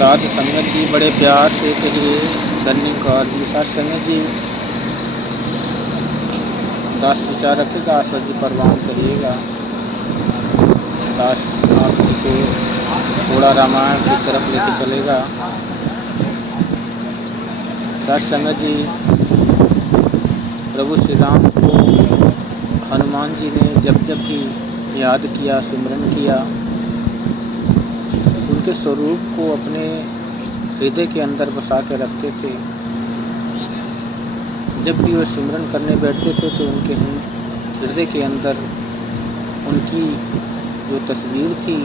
साध संगत जी बड़े प्यार से कहिए धन्य कौर जी। साध संगत जी दास विचार रखेगा, आशा जी परवान करिएगा। दास आप जी को थोड़ा रामायण की तरफ लेके चलेगा। साध संगत जी प्रभु श्री राम को हनुमान जी ने जब जब भी याद किया, सिमरन किया, उनके स्वरूप को अपने हृदय के अंदर बसा के रखते थे। जब भी वो सिमरन करने बैठते थे तो उनके हृदय के अंदर उनकी जो तस्वीर थी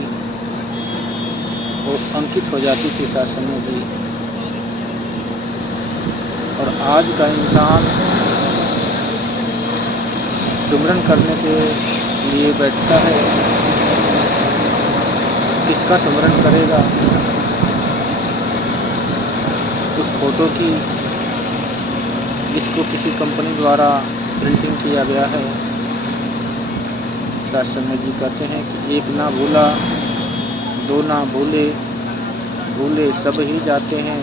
वो अंकित हो जाती थी। साध संगत जी और आज का इंसान सिमरन करने के लिए बैठता है, किसका सिमरन करेगा? उस फोटो की जिसको किसी कंपनी द्वारा प्रिंटिंग किया गया है। साध संगत जी कहते हैं कि एक ना भूला दो ना भूले, भूले सब ही जाते हैं।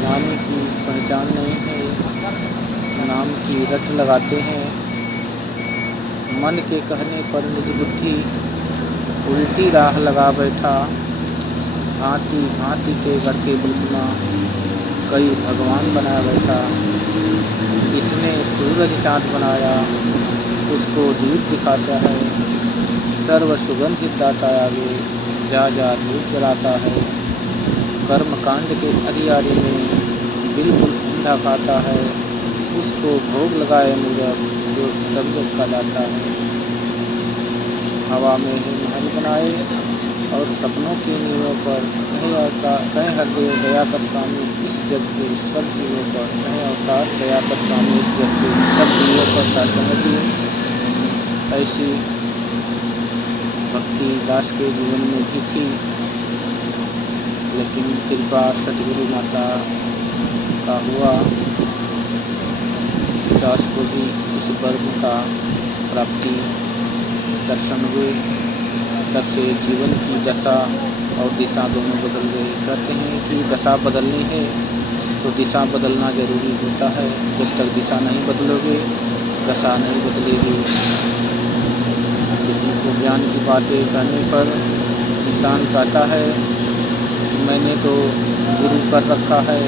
नाम की पहचान नहीं है, नाम की रट लगाते हैं। मन के कहने पर निज बुद्धि उल्टी राह लगा बैठा। भांति भांति के गढ़ के बुलबुला कई भगवान बना बैठा। जिसने सूरज चाँद बनाया उसको दीप दिखाता है। सर्व सुगंधित दाता आगे जा जा धूप जलाता है। कर्म कांड के अरियारे में बिल्कुल अंधा खाता है। उसको भोग लगाए मुजब जो सब जग का दाता है। हवा में ही महल बनाए और सपनों की नींवों पर कहीं हृदय दया कर स्वामी इस जग के सब जीवों पर। कहीं अवतार दया कर स्वामी इस जग के सब जीवों पर। साध संगत जी ऐसी भक्ति दास के जीवन में भी थी, लेकिन कृपा सतगुरु माता का हुआ कि दास को भी इस वर्ग का प्राप्ति दर्शन हुए। तब से जीवन की दशा और दिशा दोनों बदल गई। कहते हैं कि दशा बदलनी है तो दिशा बदलना ज़रूरी होता है। जब तक दिशा नहीं बदलोगे दशा नहीं बदलेगी। किसी को ज्ञान की बातें कहने पर इंसान कहता है कि मैंने तो गुरु कर रखा है।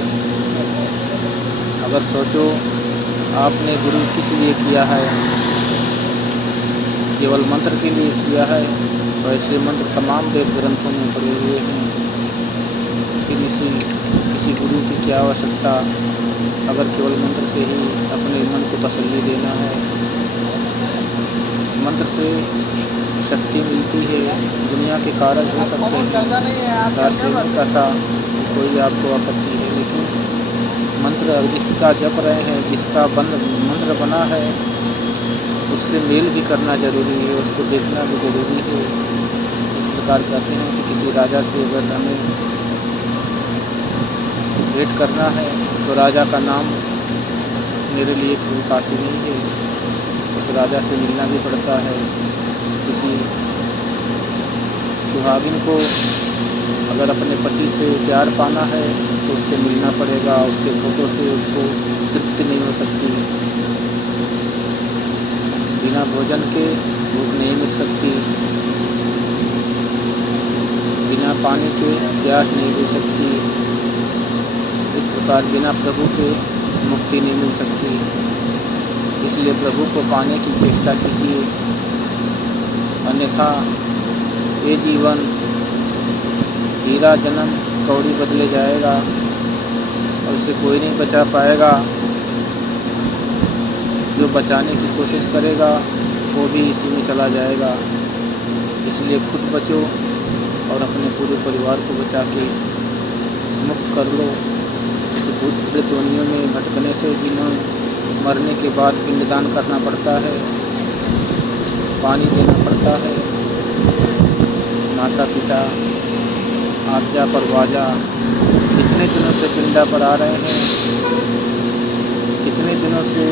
अगर सोचो आपने गुरु किस लिए किया है? केवल मंत्र के लिए किया है। तो ऐसे मंत्र तमाम वेद ग्रंथों में पड़े हुए हैं। फिर किसी गुरु की क्या आवश्यकता अगर केवल मंत्र से ही अपने मन को तसल्ली देना है। मंत्र से शक्ति मिलती है, दुनिया के कार्य हो सकते हैं। दास नहीं कहता कोई आपको आपत्ति है, लेकिन मंत्र जिसका जप रहे हैं, जिसका मंत्र बना है, उससे मेल भी करना ज़रूरी है, उसको देखना भी ज़रूरी है। इस प्रकार कहते हैं कि किसी राजा से अगर हमें भेंट करना है तो राजा का नाम मेरे लिए कोई काफ़ी नहीं है, उस राजा से मिलना भी पड़ता है। किसी सुहागिन को अगर अपने पति से प्यार पाना है तो उससे मिलना पड़ेगा। उसके फोटो से उसको तृप्ति नहीं हो सकती। बिना भोजन के भूख नहीं मिट सकती। बिना पानी के प्यास नहीं मिल सकती। इस प्रकार बिना प्रभु के मुक्ति नहीं मिल सकती। इसलिए प्रभु को पाने की चेष्टा कीजिए, अन्यथा ये जीवन हीरा जन्म कौड़ी बदले जाएगा और इसे कोई नहीं बचा पाएगा। जो बचाने की कोशिश करेगा वो भी इसी में चला जाएगा। इसलिए खुद बचो और अपने पूरे परिवार को बचा के मुक्त कर लो इस भूत प्रेत योनियों में भटकने से, जिन्हें मरने के बाद पिंडदान करना पड़ता है, पानी देना पड़ता है। माता पिता आज्ञा परवाजा कितने दिनों से पिंडा पर आ रहे हैं, कितने दिनों से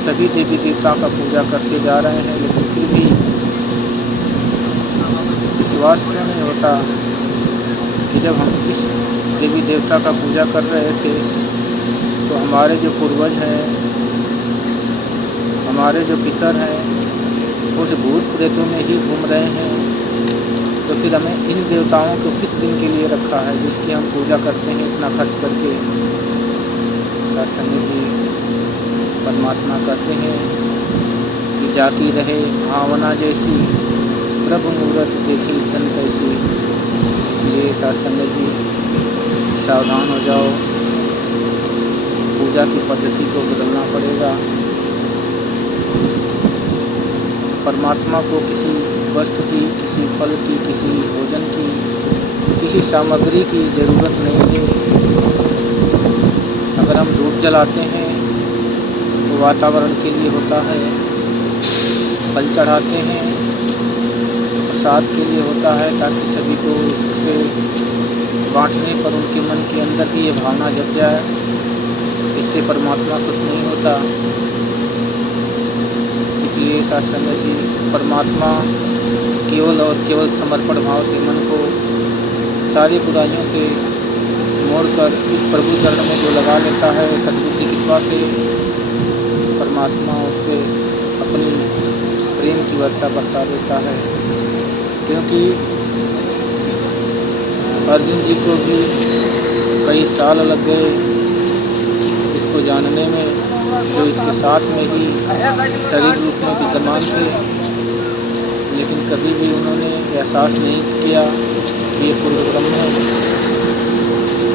सभी देवी देवता का पूजा करते जा रहे हैं, लेकिन फिर भी विश्वास क्यों नहीं होता कि जब हम इस देवी देवता का पूजा कर रहे थे तो हमारे जो पूर्वज हैं, हमारे जो पितर हैं, उस भूत प्रेतों में ही घूम रहे हैं। तो फिर हमें इन देवताओं को किस दिन के लिए रखा है जिसकी हम पूजा करते हैं इतना खर्च करके। सत्संग जी परमात्मा कहते हैं कि जाती रहे भावना जैसी, प्रभु मूरत देखी धन कैसी। इसलिए सत्संग जी सावधान हो जाओ, पूजा की पद्धति को बदलना पड़ेगा। परमात्मा को किसी वस्तु की, किसी फल की, किसी भोजन की, किसी सामग्री की ज़रूरत नहीं है। अगर हम धूप जलाते हैं तो वातावरण के लिए होता है, फल चढ़ाते हैं तो प्रसाद के लिए होता है, ताकि सभी को इससे बांटने पर उनके मन के अंदर भी ये भावना जग जाए, इससे परमात्मा कुछ नहीं होता। इसलिए सत्संग जी परमात्मा केवल और केवल समर्पण भाव से मन को सारी बुराइयों से मोड़कर इस प्रभु चरण में जो लगा लेता है, सद्बुद्धि की कृपा से परमात्मा उस पर अपनी प्रेम की वर्षा बरसा देता है। क्योंकि अर्जुन जी को भी कई साल लग गए इसको जानने में, जो इसके साथ में ही शरीर रूप में विद्यमान थे, लेकिन कभी भी उन्होंने एहसास नहीं किया कि ये पूर्ण ब्रह्म है।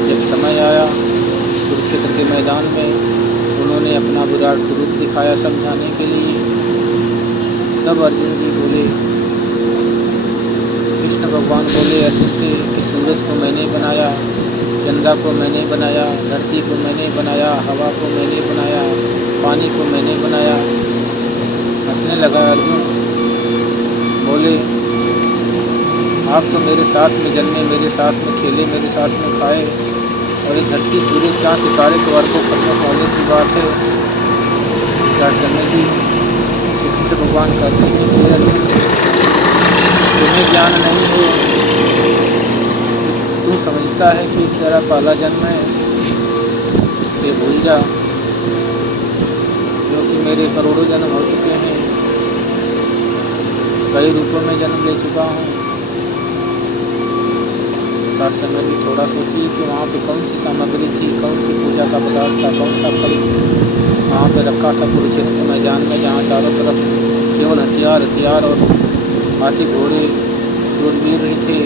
जब समय आया कुरुक्षेत्र के मैदान में उन्होंने अपना विराट स्वरूप दिखाया समझाने के लिए, तब अर्जुन जी बोले, कृष्ण भगवान बोले अर्जुन से कि सूरज को मैंने बनाया, चंद्रा को मैंने बनाया, धरती को मैंने बनाया, हवा को मैंने बनाया, पानी को मैंने बनाया। हंसने लगा अर्जुन, बोले आप तो मेरे साथ में जन्मे, मेरे साथ में खेले, मेरे साथ में खाए, और ये धरती सूरज चाँद सितारे तो अर्घों करने वाले की बात है। क्या समय जी श्री कृष्ण भगवान कहते हैं कि अर्जुन तुम्हें ज्ञान नहीं है, तू समझता है कि तेरा पहला जन्म है, ये भूल जा, क्योंकि मेरे करोड़ों जन्म हो चुके हैं, कई रूपों में जन्म ले चुका हूँ। सत्संग भी थोड़ा सोचिए कि वहाँ पे कौन सी सामग्री थी, कौन सी पूजा का पदार्थ था, कौन सा फल वहाँ पे रखा था कुरुक्षेत्र के मैदान में, जहाँ चारों तरफ केवल हथियार और हाथी घोड़े शूरवीर ही थे।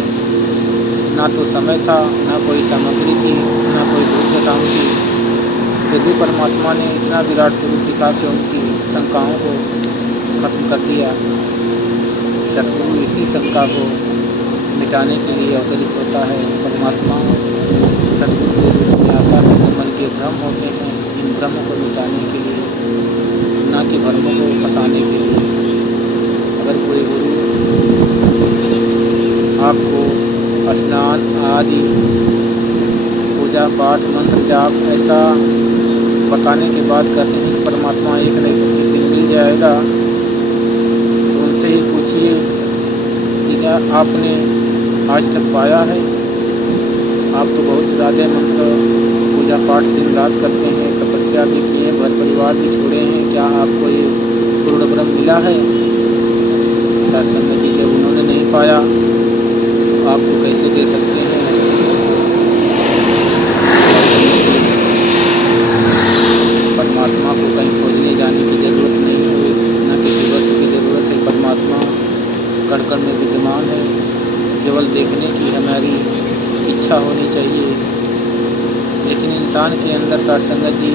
ना तो समय था, ना कोई सामग्री थी, ना कोई भूख काम थी। फिर भी परमात्मा ने इतना विराट स्वरूप दिखा के उनकी शंकाओं को खत्म कर दिया। सतगुरु इसी शंका को मिटाने के लिए अवतरित होता है। परमात्मा सतगुरु के रूप में आता है, जो मन के भ्रम होते हैं, इन भ्रमों को मिटाने के लिए, ना कि भ्रमों को फंसाने के लिए। अगर कोई गुरु आपको स्नान आदि पूजा पाठ मंत्र जाप ऐसा बताने के बाद कहते हैं कि परमात्मा एक नहीं तो एक दिन मिल जाएगा, तो उनसे ही पूछिए कि क्या आपने आज तक पाया है? आप तो बहुत ज़्यादा मंत्र पूजा पाठ दिन रात करते हैं, तपस्या भी किए, घर परिवार भी छोड़े हैं, क्या आपको ये पूर्ण ब्रह्म मिला है? सत्संग जी जब उन्होंने नहीं पाया तो आपको कैसे दे सकते हैं? परमात्मा को कहीं खोजने जाने की ज़रूरत नहीं है, न किसी वस्तु की ज़रूरत है। परमात्मा कण कण में विद्यमान है, केवल देखने की हमारी इच्छा होनी चाहिए। लेकिन इंसान के अंदर सत्संग जी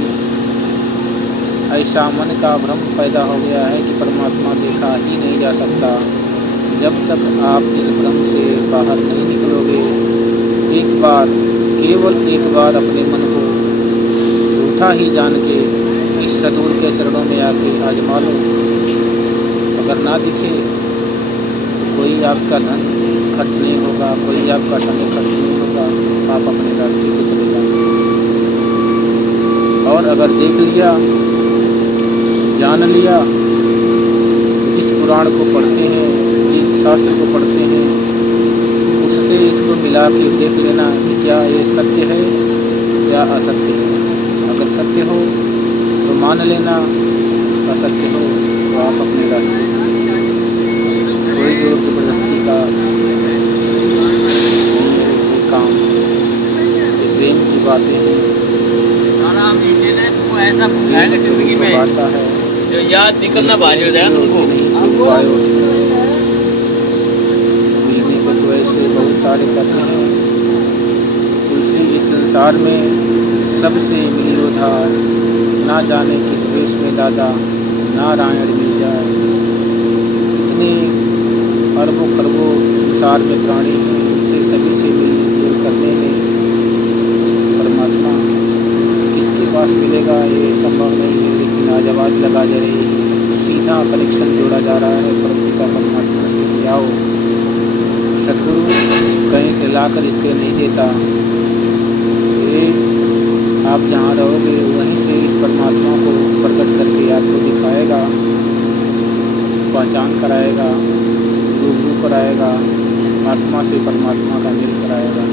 ऐसा मन का भ्रम पैदा हो गया है कि परमात्मा देखा ही नहीं जा सकता। जब तक आप इस भ्रम से बाहर नहीं निकलोगे, एक बार, केवल एक बार अपने मन को झूठा ही जान के इस सद्गुरु के चरणों में आके आजमा लो। अगर ना दिखे तो कोई आपका धन खर्च नहीं होगा, कोई आपका समय खर्च नहीं होगा, आप अपने रास्ते पे चले जाएंगे। और अगर देख लिया, जान लिया, जिस पुराण को पढ़ते हैं, जिस शास्त्र को पढ़ते हैं, उससे इसको मिला के देख लेना कि क्या ये सत्य है या असत्य है। अगर सत्य हो तो मान लेना, असत्य हो तो आप अपने रास्ते कोई जोर ज़बरदस्ती का नहीं है ये काम। ये प्रेम की बातें हैं, ऐसा प्रेम जिंदगी में आता है जो याद निकलना भारी हो जाएगा तुमको। नहीं पाए होते मिलने को तो ऐसे बहुत सारे करते हैं। तुलसी इस संसार में सबसे मिली उधार, ना जाने किस वेश में दादा नारायण मिल जाए। इतने अरबों खरबों संसार में प्राणी हैं, उनसे सभी से मिलजुल करने में परमात्मा किसके पास मिलेगा ये संभव नहीं है। लेकिन आज आवाज़ लगा जा रही है, सीधा कनेक्शन जोड़ा जा रहा है परमपिता परमात्मा से कि आओ। सतगुरु कहीं से लाकर इसके नहीं देता, ये आप जहाँ रहोगे वहीं से इस परमात्मा को प्रकट करके आपको दिखाएगा, पहचान कराएगा, रूबरू कराएगा, आत्मा से परमात्मा का मिल कराएगा।